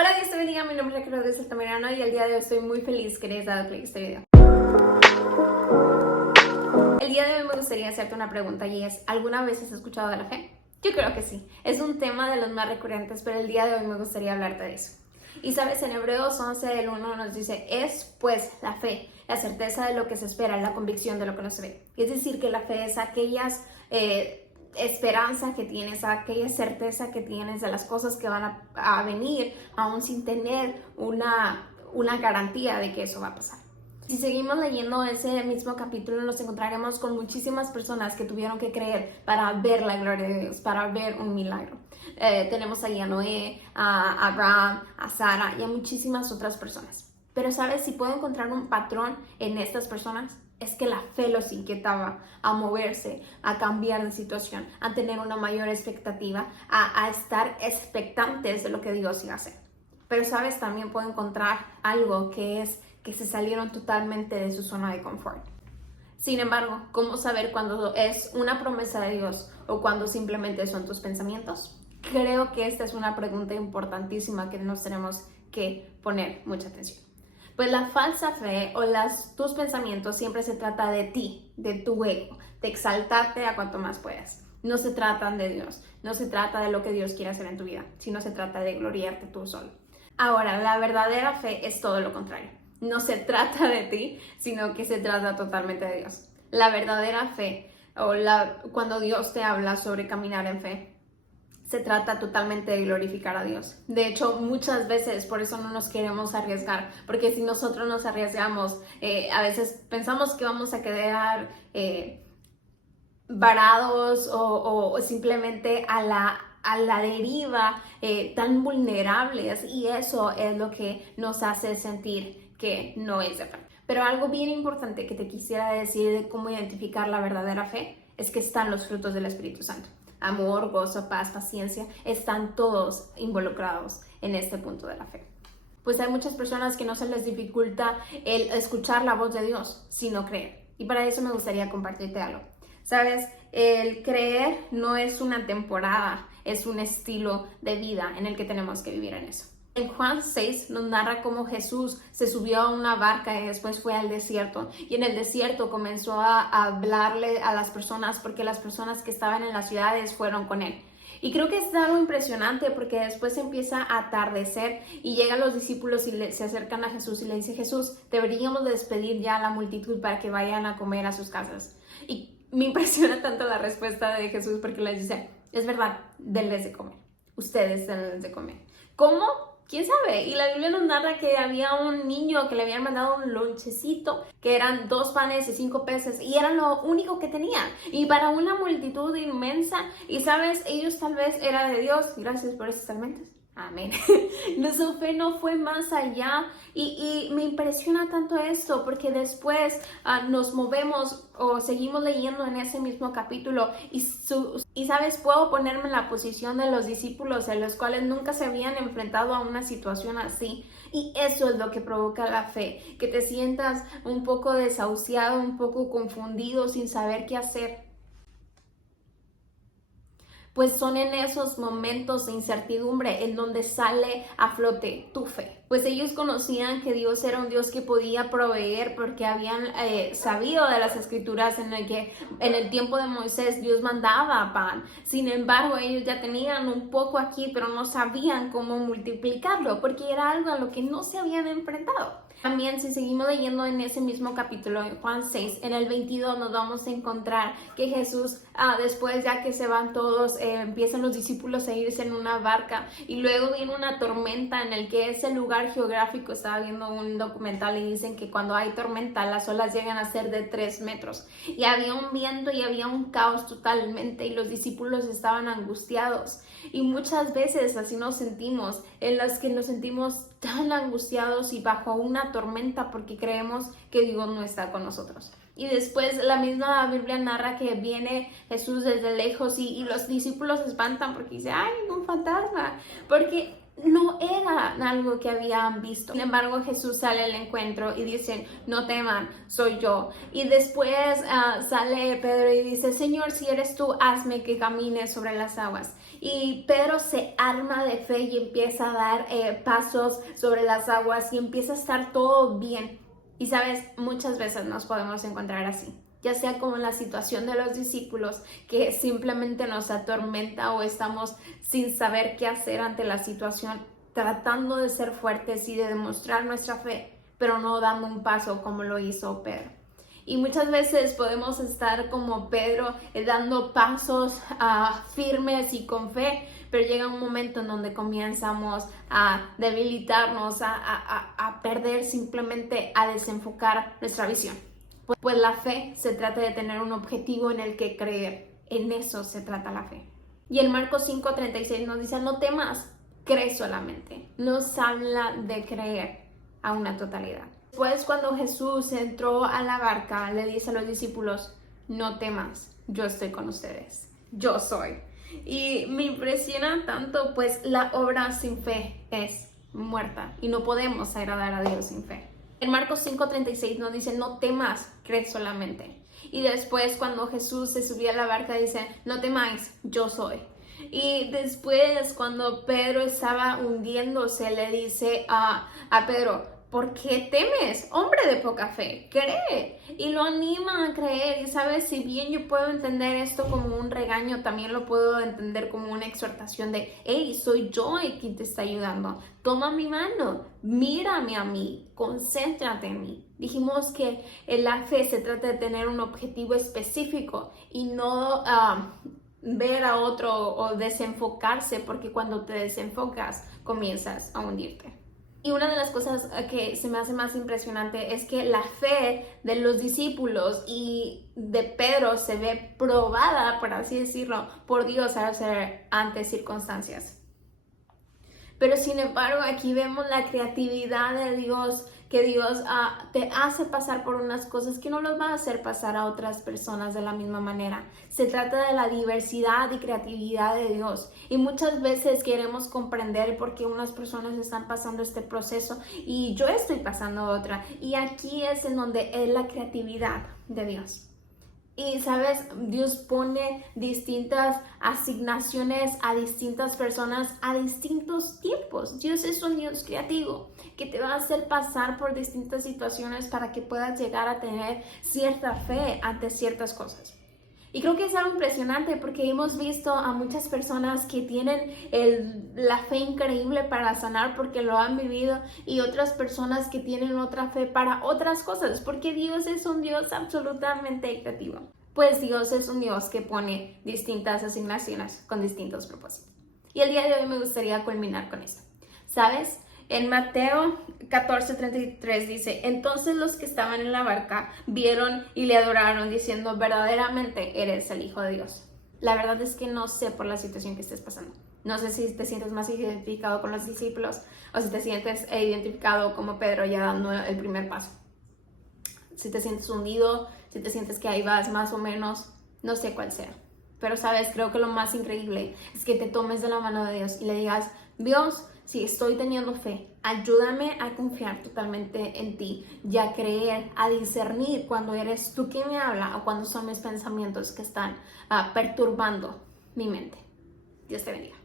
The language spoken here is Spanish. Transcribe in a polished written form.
Hola, Dios te bendiga, mi nombre es Raquel de Altamirano y el día de hoy estoy muy feliz que hayas dado clic a este video. El día de hoy me gustaría hacerte una pregunta y es, ¿alguna vez has escuchado de la fe? Yo creo que sí, es un tema de los más recurrentes, pero el día de hoy me gustaría hablarte de eso. Y sabes, en Hebreos 11 del 1 nos dice, es pues la fe, la certeza de lo que se espera, la convicción de lo que no se ve. Es decir, que la fe es aquellas esperanza que tienes, aquella certeza que tienes de las cosas que van a venir, aún sin tener una garantía de que eso va a pasar. Si seguimos leyendo ese mismo capítulo, nos encontraremos con muchísimas personas que tuvieron que creer para ver la gloria de Dios, para ver un milagro. Tenemos ahí a Noé, a Abraham, a Sara y a muchísimas otras personas. Pero ¿sabes? Si puedo encontrar un patrón en estas personas, es que la fe los inquietaba a moverse, a cambiar de situación, a tener una mayor expectativa, a estar expectantes de lo que Dios iba a hacer. Pero, ¿sabes? También puedo encontrar algo que es que se salieron totalmente de su zona de confort. Sin embargo, ¿cómo saber cuándo es una promesa de Dios o cuándo simplemente son tus pensamientos? Creo que esta es una pregunta importantísima que nos tenemos que poner mucha atención. Pues la falsa fe o tus pensamientos siempre se trata de ti, de tu ego, de exaltarte a cuanto más puedas. No se tratan de Dios, no se trata de lo que Dios quiere hacer en tu vida, sino se trata de gloriarte tú solo. Ahora, la verdadera fe es todo lo contrario. No se trata de ti, sino que se trata totalmente de Dios. La verdadera fe, cuando Dios te habla sobre caminar en fe, se trata totalmente de glorificar a Dios. De hecho, muchas veces por eso no nos queremos arriesgar, porque si nosotros nos arriesgamos, a veces pensamos que vamos a quedar varados o simplemente a la deriva, tan vulnerables, y eso es lo que nos hace sentir que no es de fe. Pero algo bien importante que te quisiera decir de cómo identificar la verdadera fe es que están los frutos del Espíritu Santo. Amor, gozo, paz, paciencia, están todos involucrados en este punto de la fe. Pues hay muchas personas que no se les dificulta el escuchar la voz de Dios, sino creer. Y para eso me gustaría compartirte algo. ¿Sabes? El creer no es una temporada, es un estilo de vida en el que tenemos que vivir en eso. En Juan 6 nos narra cómo Jesús se subió a una barca y después fue al desierto. Y en el desierto comenzó a hablarle a las personas porque las personas que estaban en las ciudades fueron con él. Y creo que es algo impresionante porque después empieza a atardecer y llegan los discípulos y se acercan a Jesús y le dice: Jesús, deberíamos despedir ya a la multitud para que vayan a comer a sus casas. Y me impresiona tanto la respuesta de Jesús porque les dice: es verdad, denles de comer. Ustedes denles de comer. ¿Cómo? ¿Quién sabe? Y la Biblia nos narra que había un niño que le habían mandado un lonchecito, que eran 2 panes y 5 peces, y era lo único que tenían. Y para una multitud inmensa, y sabes, ellos tal vez era de Dios. Gracias por esos alimentos. Amén. Su fe no fue más allá y me impresiona tanto esto porque después nos movemos o seguimos leyendo en ese mismo capítulo y sabes, puedo ponerme en la posición de los discípulos en los cuales nunca se habían enfrentado a una situación así, y eso es lo que provoca la fe, que te sientas un poco desahuciado, un poco confundido, sin saber qué hacer. Pues son en esos momentos de incertidumbre en donde sale a flote tu fe. Pues ellos conocían que Dios era un Dios que podía proveer porque habían sabido de las escrituras en el que en el tiempo de Moisés Dios mandaba pan. Sin embargo, ellos ya tenían un poco aquí, pero no sabían cómo multiplicarlo porque era algo a lo que no se habían enfrentado. También, si seguimos leyendo en ese mismo capítulo, en Juan 6, en el 22 nos vamos a encontrar que Jesús, después ya que se van todos, empiezan los discípulos a irse en una barca y luego viene una tormenta en el que ese lugar geográfico, estaba viendo un documental y dicen que cuando hay tormenta las olas llegan a ser de 3 metros y había un viento y había un caos totalmente y los discípulos estaban angustiados. Y muchas veces así nos sentimos, en las que nos sentimos tan angustiados y bajo una tormenta porque creemos que Dios no está con nosotros. Y después la misma Biblia narra que viene Jesús desde lejos y los discípulos se espantan porque dicen: ¡ay, un fantasma! Porque no era algo que habían visto. Sin embargo, Jesús sale al encuentro y dice: no teman, soy yo. Y después sale Pedro y dice: Señor, si eres tú, hazme que camine sobre las aguas. Y Pedro se arma de fe y empieza a dar pasos sobre las aguas y empieza a estar todo bien. Y sabes, muchas veces nos podemos encontrar así, ya sea como en la situación de los discípulos, que simplemente nos atormenta o estamos sin saber qué hacer ante la situación, tratando de ser fuertes y de demostrar nuestra fe, pero no dando un paso como lo hizo Pedro. Y muchas veces podemos estar como Pedro, dando pasos firmes y con fe, pero llega un momento en donde comenzamos a debilitarnos, a perder, simplemente a desenfocar nuestra visión. Pues la fe se trata de tener un objetivo en el que creer. En eso se trata la fe. Y en Marcos 5:36 nos dice, no temas, cree solamente. Nos habla de creer a una totalidad. Después, cuando Jesús entró a la barca, le dice a los discípulos, no temas, yo estoy con ustedes, yo soy. Y me impresiona tanto, pues la obra sin fe es muerta y no podemos agradar a Dios sin fe. En Marcos 5:36 nos dice, no temas, cree solamente. Y después, cuando Jesús se subía a la barca, dice, no temáis, yo soy. Y después, cuando Pedro estaba hundiéndose, le dice a Pedro, ¿por qué temes? Hombre de poca fe, cree. Y lo anima a creer. Y sabes, si bien yo puedo entender esto como un regaño, también lo puedo entender como una exhortación de, hey, soy yo el que te está ayudando. Toma mi mano, mírame a mí, concéntrate en mí. Dijimos que en la fe se trata de tener un objetivo específico y no ver a otro o desenfocarse, porque cuando te desenfocas comienzas a hundirte. Y una de las cosas que se me hace más impresionante es que la fe de los discípulos y de Pedro se ve probada, por así decirlo, por Dios ante circunstancias. Pero sin embargo, aquí vemos la creatividad de Dios, que Dios te hace pasar por unas cosas que no los va a hacer pasar a otras personas de la misma manera. Se trata de la diversidad y creatividad de Dios. Y muchas veces queremos comprender por qué unas personas están pasando este proceso y yo estoy pasando otra. Y aquí es en donde es la creatividad de Dios. Y sabes, Dios pone distintas asignaciones a distintas personas a distintos tiempos. Dios es un Dios creativo que te va a hacer pasar por distintas situaciones para que puedas llegar a tener cierta fe ante ciertas cosas. Y creo que es algo impresionante porque hemos visto a muchas personas que tienen la fe increíble para sanar porque lo han vivido, y otras personas que tienen otra fe para otras cosas, porque Dios es un Dios absolutamente creativo. Pues Dios es un Dios que pone distintas asignaciones con distintos propósitos. Y el día de hoy me gustaría culminar con esto. ¿Sabes? En Mateo 14:33 dice, entonces los que estaban en la barca vieron y le adoraron diciendo, verdaderamente eres el Hijo de Dios. La verdad es que no sé por la situación que estés pasando. No sé si te sientes más identificado con los discípulos o si te sientes identificado como Pedro ya dando el primer paso. Si te sientes hundido, si te sientes que ahí vas más o menos, no sé cuál sea. Pero sabes, creo que lo más increíble es que te tomes de la mano de Dios y le digas, Dios, si estoy teniendo fe, ayúdame a confiar totalmente en ti y a creer, a discernir cuando eres tú quien me habla o cuando son mis pensamientos que están perturbando mi mente. Dios te bendiga.